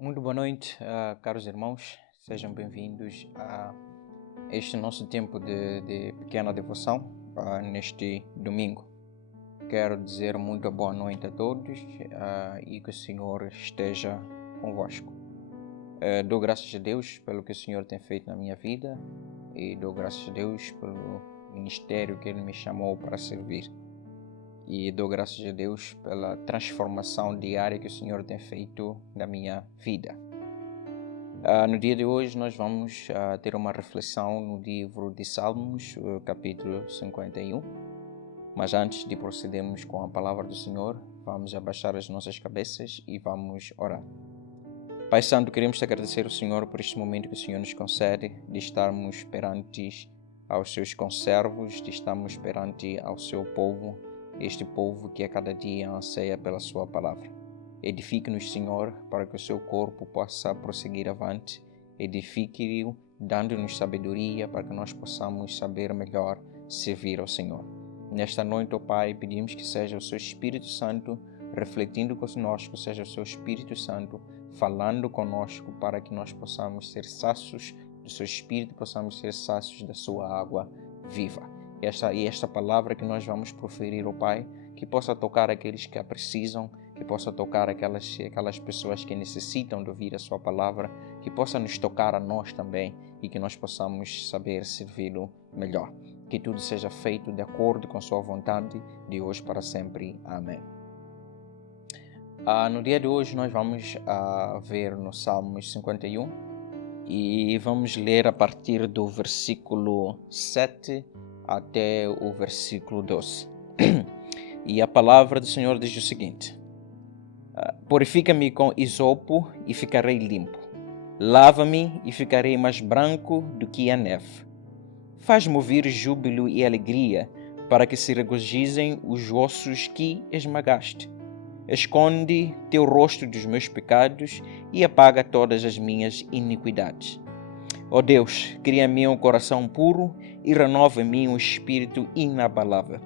Muito boa noite, caros irmãos. Sejam bem-vindos a este nosso tempo de pequena devoção neste domingo. Quero dizer muito boa noite a todos e que o Senhor esteja convosco. Dou graças a Deus pelo que o Senhor tem feito na minha vida e dou graças a Deus pelo ministério que Ele me chamou para servir. E dou graças a Deus pela transformação diária que o Senhor tem feito na minha vida. No dia de hoje nós vamos ter uma reflexão no livro de Salmos, capítulo 51. Mas antes de procedermos com a palavra do Senhor, vamos abaixar as nossas cabeças e vamos orar. Pai Santo, queremos te agradecer ao Senhor por este momento que o Senhor nos concede de estarmos perante aos seus conservos, de estarmos perante ao seu povo, este povo que a cada dia anseia pela sua palavra. Edifique-nos, Senhor, para que o seu corpo possa prosseguir avante. Edifique-o, dando-nos sabedoria para que nós possamos saber melhor servir ao Senhor. Nesta noite, ó Pai, pedimos que seja o seu Espírito Santo refletindo conosco, seja o seu Espírito Santo falando conosco para que nós possamos ser sacios do seu Espírito, possamos ser sacios da sua água viva. Esta palavra que nós vamos proferir, ó Pai, que possa tocar aqueles que a precisam, que possa tocar aquelas pessoas que necessitam de ouvir a sua palavra, que possa nos tocar a nós também e que nós possamos saber servi-lo melhor. Que tudo seja feito de acordo com sua vontade, de hoje para sempre. Amém. No dia de hoje nós vamos ver no Salmos 51 e vamos ler a partir do versículo 7 até o versículo 12. E a palavra do Senhor diz o seguinte: Purifica-me com isopo e ficarei limpo. Lava-me e ficarei mais branco do que a neve. Faz-me ouvir júbilo e alegria, para que se regozijem os ossos que esmagaste. Esconde teu rosto dos meus pecados e apaga todas as minhas iniquidades. Ó Deus, cria em mim um coração puro e renova em mim um espírito inabalável.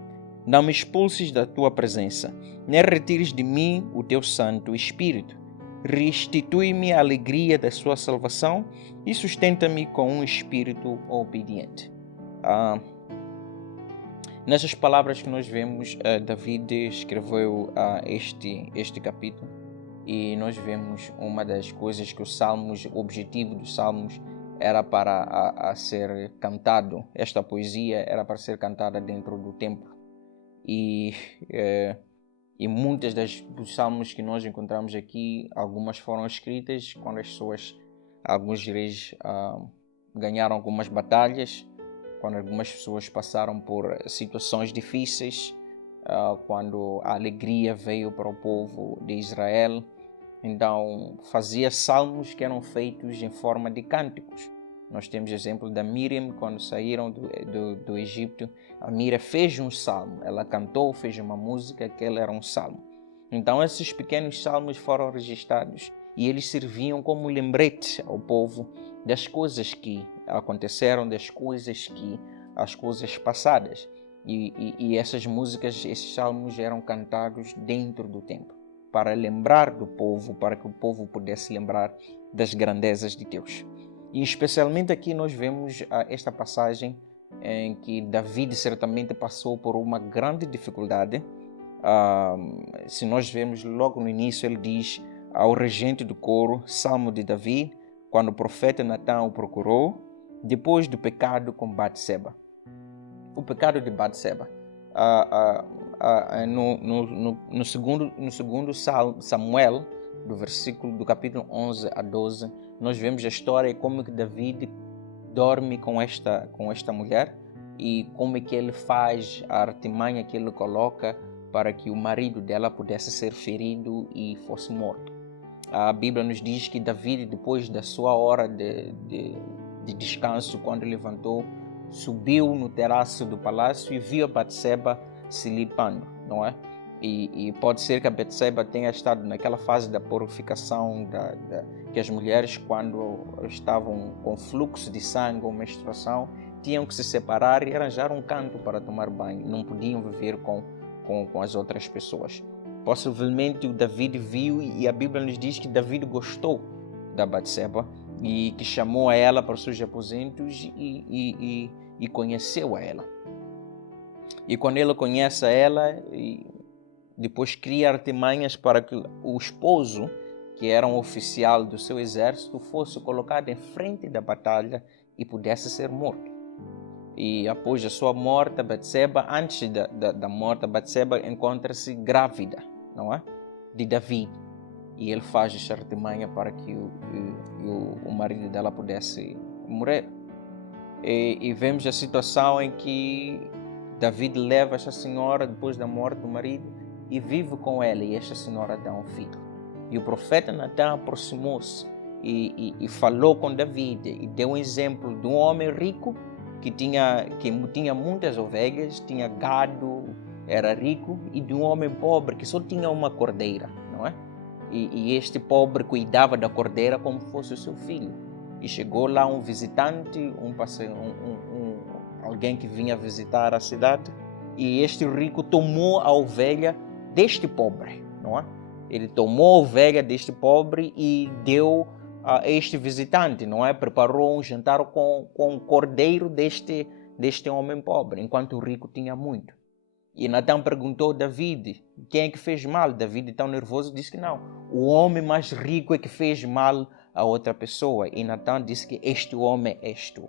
Não me expulses da tua presença, nem retires de mim o teu Santo Espírito. Restitui-me a alegria da sua salvação e sustenta-me com um espírito obediente. Nessas palavras que nós vemos, David escreveu este capítulo e nós vemos uma das coisas que o objetivo dos Salmos era para ser cantado. Esta poesia era para ser cantada dentro do templo. E muitas dos salmos que nós encontramos aqui, algumas foram escritas quando alguns reis ganharam algumas batalhas, quando algumas pessoas passaram por situações difíceis, quando a alegria veio para o povo de Israel. Então, fazia salmos que eram feitos em forma de cânticos. Nós temos o exemplo da Miriam, quando saíram do Egito. A Miriam fez um salmo, ela cantou, fez uma música, que ela era um salmo. Então, esses pequenos salmos foram registrados e eles serviam como lembrete ao povo das coisas que aconteceram, as coisas passadas. E essas músicas, esses salmos eram cantados dentro do templo, para lembrar do povo, para que o povo pudesse lembrar das grandezas de Deus. E especialmente aqui nós vemos esta passagem em que David certamente passou por uma grande dificuldade. Se nós vemos logo no início, ele diz ao regente do coro, Salmo de Davi, quando o profeta Natã o procurou, depois do pecado com Batseba. O pecado de Batseba. No segundo Samuel, do capítulo 11 a 12, nós vemos a história de como que David dorme com esta mulher e como é que ele faz a artimanha que ele coloca para que o marido dela pudesse ser ferido e fosse morto. A Bíblia nos diz que David, depois da sua hora de descanso, quando levantou, subiu no terraço do palácio e viu a Batseba se limpando, não é? E pode ser que a Batseba tenha estado naquela fase da purificação que as mulheres, quando estavam com fluxo de sangue ou menstruação, tinham que se separar e arranjar um canto para tomar banho. Não podiam viver com as outras pessoas. Possivelmente o David viu e a Bíblia nos diz que David gostou da Batseba e que chamou a ela para os seus aposentos e conheceu a ela. E quando ele conhece a ela, depois cria artimanhas para que o esposo, que era um oficial do seu exército, fosse colocado em frente da batalha e pudesse ser morto. E após a sua morte, Batseba, antes da morte, Batseba encontra-se grávida, não é? De Davi. E ele faz essa artimanha para que o marido dela pudesse morrer. E vemos a situação em que Davi leva essa senhora depois da morte do marido e vive com ela, e esta senhora dá um filho. E o profeta Natan aproximou-se e falou com Davi e deu um exemplo de um homem rico que tinha muitas ovelhas, tinha gado, era rico, e de um homem pobre que só tinha uma cordeira, não é? E este pobre cuidava da cordeira como fosse o seu filho. E chegou lá um visitante, alguém que vinha visitar a cidade, e este rico tomou a ovelha deste pobre, não é? Ele tomou a ovelha deste pobre e deu a este visitante, não é? Preparou um jantar com o cordeiro deste homem pobre, enquanto o rico tinha muito. E Natan perguntou a Davi, quem é que fez mal? Davi, tão nervoso, disse que não. O homem mais rico é que fez mal a outra pessoa. E Natan disse que este homem és tu.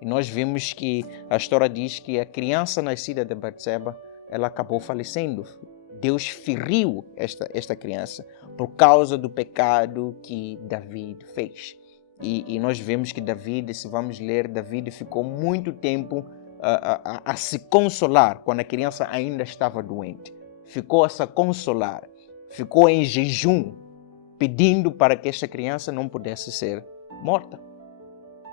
E nós vimos que a história diz que a criança nascida de Batseba, ela acabou falecendo. Deus feriu esta criança por causa do pecado que Davi fez. E nós vemos que Davi, se vamos ler, Davi ficou muito tempo a se consolar quando a criança ainda estava doente. Ficou a se consolar, ficou em jejum, pedindo para que esta criança não pudesse ser morta,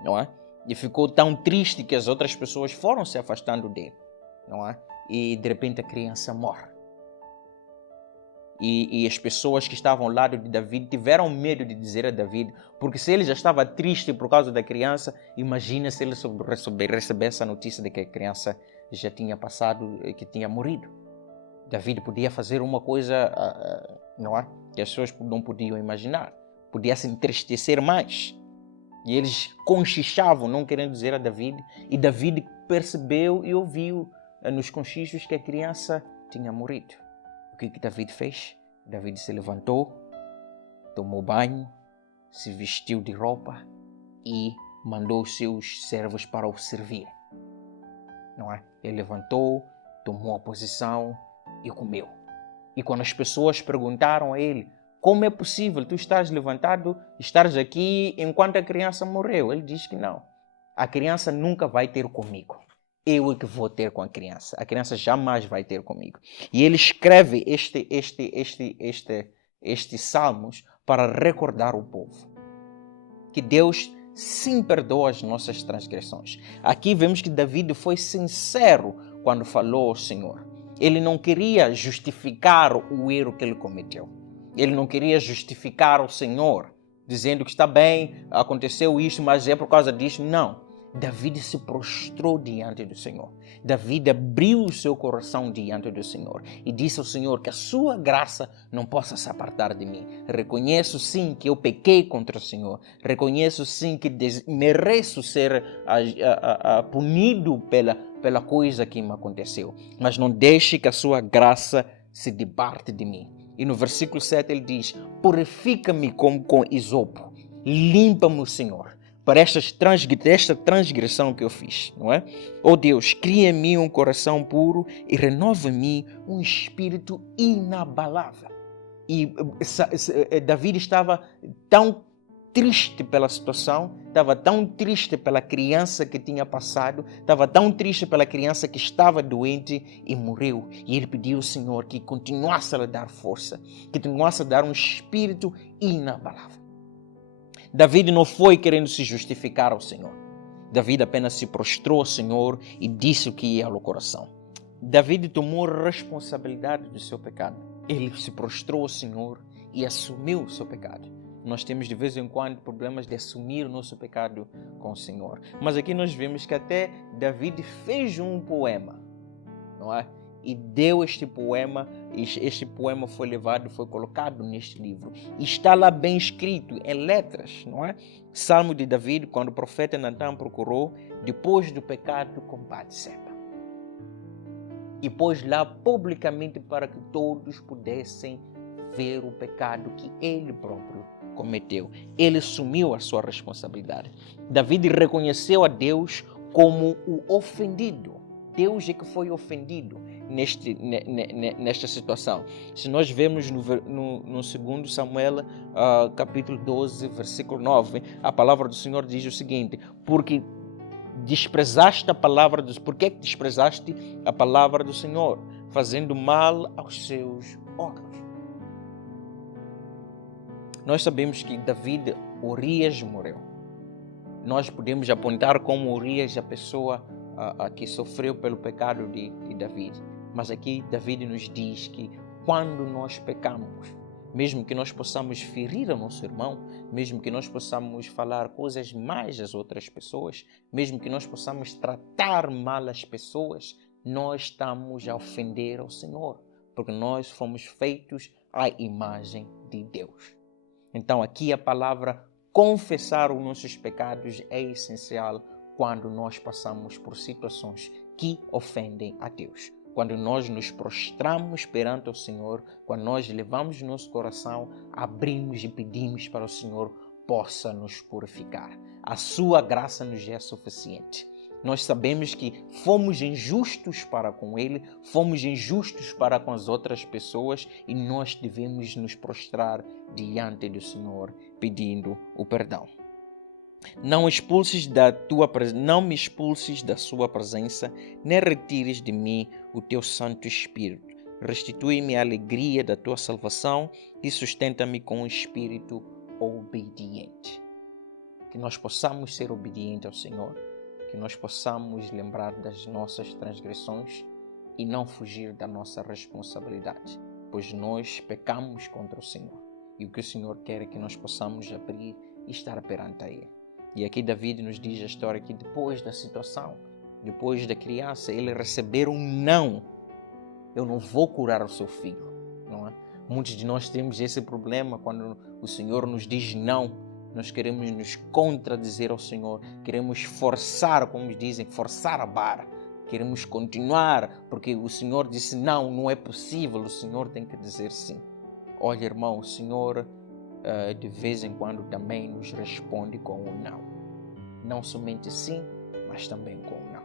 não é? E ficou tão triste que as outras pessoas foram se afastando dele, não é? E de repente a criança morre. E as pessoas que estavam ao lado de Davi tiveram medo de dizer a Davi, porque se ele já estava triste por causa da criança, imagina se ele recebesse a notícia de que a criança já tinha passado, que tinha morrido. Davi podia fazer uma coisa, não é? Que as pessoas não podiam imaginar. Podia se entristecer mais. E eles conchichavam, não querendo dizer a Davi, e Davi percebeu e ouviu nos conchichos que a criança tinha morrido. O que Davi fez? Davi se levantou, tomou banho, se vestiu de roupa e mandou os seus servos para o servir. Não é? Ele levantou, tomou a posição e comeu. E quando as pessoas perguntaram a ele, como é possível tu estás levantado, estares aqui enquanto a criança morreu? Ele diz que não. A criança nunca vai ter comigo. Eu é que vou ter com a criança jamais vai ter comigo. E ele escreve estes salmos para recordar o povo que Deus sim perdoa as nossas transgressões. Aqui vemos que Davi foi sincero quando falou ao Senhor. Ele não queria justificar o erro que ele cometeu. Ele não queria justificar o Senhor, dizendo que está bem, aconteceu isso, mas é por causa disso. Não. Davi se prostrou diante do Senhor. Davi abriu o seu coração diante do Senhor e disse ao Senhor que a sua graça não possa se apartar de mim. Reconheço sim que eu pequei contra o Senhor. Reconheço sim que mereço ser punido pela coisa que me aconteceu. Mas não deixe que a sua graça se debarte de mim. E no versículo 7 ele diz, purifica-me como com isopo. Limpa-me, Senhor, para esta transgressão que eu fiz, não é? Oh Deus, cria em mim um coração puro e renova em mim um espírito inabalável. E Davi estava tão triste pela situação, estava tão triste pela criança que tinha passado, estava tão triste pela criança que estava doente e morreu. E ele pediu ao Senhor que continuasse a lhe dar força, que continuasse a dar um espírito inabalável. Davi não foi querendo se justificar ao Senhor. Davi apenas se prostrou ao Senhor e disse o que ia ao coração. Davi tomou responsabilidade do seu pecado. Ele se prostrou ao Senhor e assumiu o seu pecado. Nós temos de vez em quando problemas de assumir o nosso pecado com o Senhor. Mas aqui nós vemos que até Davi fez um poema, não é? E deu este poema este poema foi levado, foi colocado neste livro. E está lá bem escrito, em letras, não é? Salmo de Davi, quando o profeta Natan procurou, depois do pecado com Batseba. E pôs lá publicamente para que todos pudessem ver o pecado que ele próprio cometeu. Ele assumiu a sua responsabilidade. Davi reconheceu a Deus como o ofendido. Deus é que foi ofendido nesta situação. Se nós vemos no 2 Samuel, capítulo 12, versículo 9, a palavra do Senhor diz o seguinte: porque desprezaste a palavra do Senhor. Por que desprezaste a palavra do Senhor? Fazendo mal aos seus olhos. Nós sabemos que Davi, Urias morreu. Nós podemos apontar como Urias a pessoa que sofreu pelo pecado de Davi. Mas aqui Davi nos diz que quando nós pecamos, mesmo que nós possamos ferir o nosso irmão, mesmo que nós possamos falar coisas mais às outras pessoas, mesmo que nós possamos tratar mal as pessoas, nós estamos a ofender ao Senhor, porque nós fomos feitos à imagem de Deus. Então aqui a palavra confessar os nossos pecados é essencial quando nós passamos por situações que ofendem a Deus. Quando nós nos prostramos perante o Senhor, quando nós levamos nosso coração, abrimos e pedimos para o Senhor possa nos purificar. A sua graça nos é suficiente. Nós sabemos que fomos injustos para com Ele, fomos injustos para com as outras pessoas e nós devemos nos prostrar diante do Senhor pedindo o perdão. Não me expulses da sua presença, nem retires de mim o teu Santo Espírito. Restitui-me a alegria da tua salvação e sustenta-me com um espírito obediente. Que nós possamos ser obedientes ao Senhor, que nós possamos lembrar das nossas transgressões e não fugir da nossa responsabilidade, pois nós pecamos contra o Senhor. E o que o Senhor quer é que nós possamos abrir e estar perante a Ele. E aqui Davi nos diz a história que depois da situação, depois da criança, ele receber um não. Eu não vou curar o seu filho. Não é? Muitos de nós temos esse problema quando o Senhor nos diz não. Nós queremos nos contradizer ao Senhor. Queremos forçar, como dizem, forçar a barra. Queremos continuar, porque o Senhor disse não, não é possível. O Senhor tem que dizer sim. Olha, irmão, o Senhor de vez em quando também nos responde com um não. Não somente sim, mas também com um não.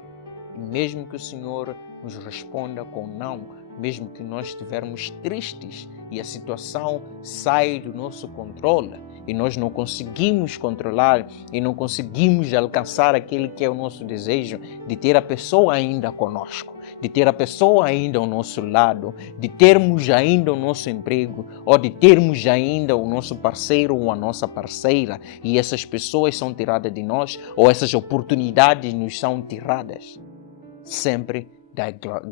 E mesmo que o Senhor nos responda com não, mesmo que nós estivermos tristes e a situação sai do nosso controle e nós não conseguimos controlar e não conseguimos alcançar aquele que é o nosso desejo de ter a pessoa ainda conosco, de ter a pessoa ainda ao nosso lado, de termos ainda o nosso emprego ou de termos ainda o nosso parceiro ou a nossa parceira e essas pessoas são tiradas de nós ou essas oportunidades nos são tiradas. Sempre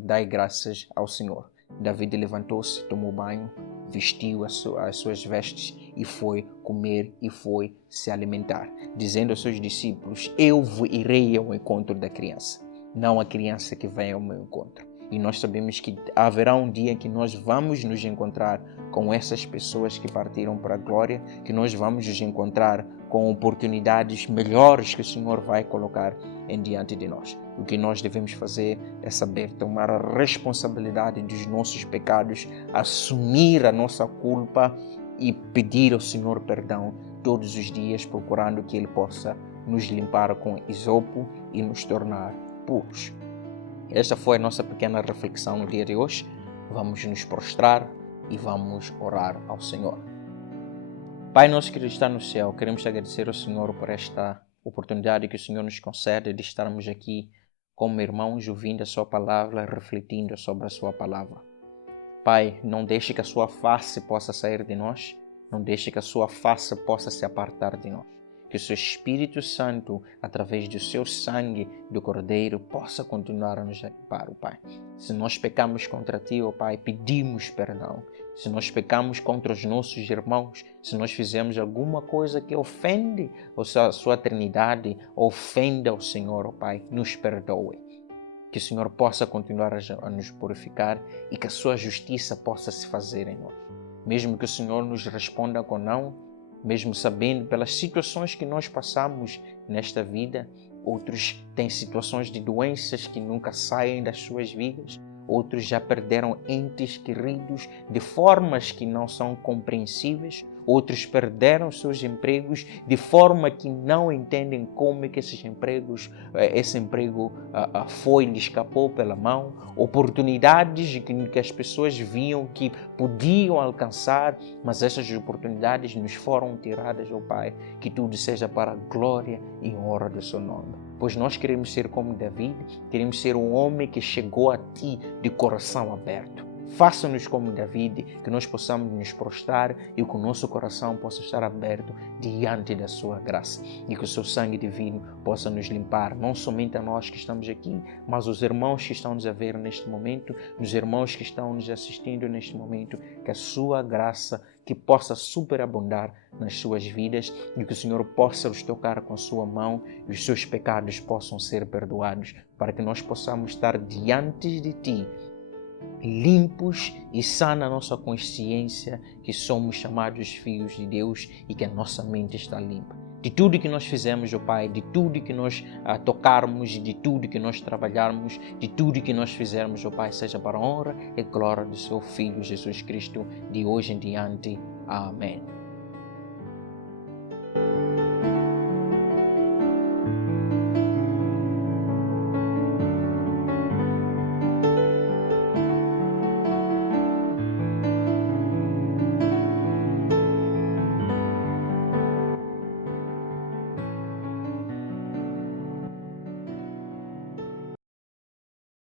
dai graças ao Senhor. Davi levantou-se, tomou banho, vestiu as suas vestes e foi comer e foi se alimentar, dizendo aos seus discípulos: eu irei ao encontro da criança, não a criança que vem ao meu encontro. E nós sabemos que haverá um dia em que nós vamos nos encontrar com essas pessoas que partiram para a glória, que nós vamos nos encontrar com oportunidades melhores que o Senhor vai colocar em diante de nós. O que nós devemos fazer é saber tomar a responsabilidade dos nossos pecados, assumir a nossa culpa e pedir ao Senhor perdão todos os dias, procurando que Ele possa nos limpar com isopo e nos tornar puros. Esta foi a nossa pequena reflexão no dia de hoje. Vamos nos prostrar e vamos orar ao Senhor. Pai nosso que está no céu, queremos agradecer ao Senhor por esta oportunidade que o Senhor nos concede de estarmos aqui como irmãos ouvindo a sua palavra, refletindo sobre a sua palavra. Pai, não deixe que a sua face possa sair de nós, não deixe que a sua face possa se apartar de nós. Que o seu Espírito Santo, através do seu sangue do Cordeiro, possa continuar a nos limpar, Pai. Se nós pecamos contra Ti, ó Pai, pedimos perdão. Se nós pecamos contra os nossos irmãos, se nós fizemos alguma coisa que ofende a sua eternidade, ofenda ao Senhor, ó Pai, nos perdoe. que o Senhor possa continuar a nos purificar e que a sua justiça possa se fazer em nós. Mesmo que o Senhor nos responda com não, mesmo sabendo pelas situações que nós passamos nesta vida, outros têm situações de doenças que nunca saem das suas vidas, outros já perderam entes queridos de formas que não são compreensíveis, outros perderam seus empregos de forma que não entendem como é que esse emprego foi e escapou pela mão, oportunidades que as pessoas viam que podiam alcançar, mas essas oportunidades nos foram tiradas, ó Pai, que tudo seja para a glória e honra do seu nome. Pois nós queremos ser como David, queremos ser um homem que chegou a Ti de coração aberto. Faça-nos como David, que nós possamos nos prostrar e que o nosso coração possa estar aberto diante da sua graça e que o seu sangue divino possa nos limpar, não somente a nós que estamos aqui, mas os irmãos que estão nos a ver neste momento, os irmãos que estão nos assistindo neste momento, que a sua graça que possa superabundar nas suas vidas e que o Senhor possa os tocar com a sua mão e os seus pecados possam ser perdoados, para que nós possamos estar diante de Ti, limpos e sã na nossa consciência que somos chamados filhos de Deus e que a nossa mente está limpa. De tudo que nós fizemos, ó Pai, de tudo que nós tocarmos, de tudo que nós trabalharmos, de tudo que nós fizermos, ó Pai, seja para a honra e glória do Seu Filho Jesus Cristo, de hoje em diante. Amém.